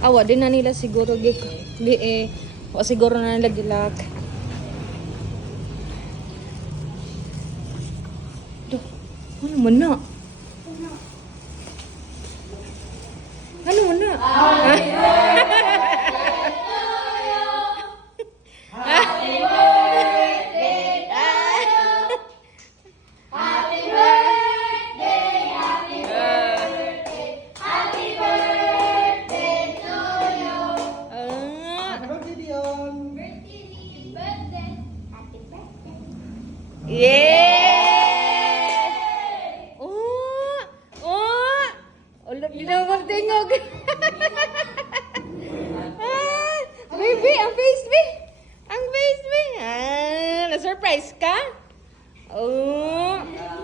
Awa din na nila siguro wa siguro na nila gilak. Duh, ano man na? Ano man na? Yeah! Oh! Oh! Ulit din ako tingog. Baby, ang face, be. Ang face, be. Na-surprise ka? Oh.